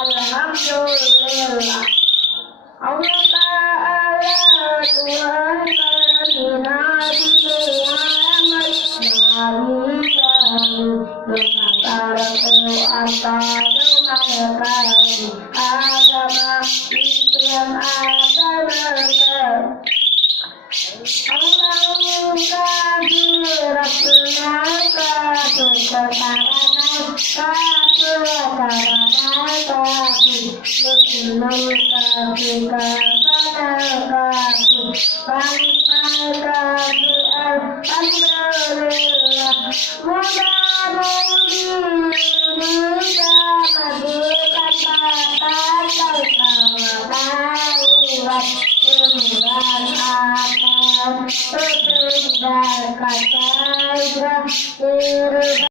Alhamdulillah. Allah Ta'ala Tuhan kami Nabi Muhammad Nabi kami Berkata-kata antara kami agama Islam agama Allahumma kami Rasulaka Tukarana kami Muslimun kami Alhamdulillah mudah-mudahan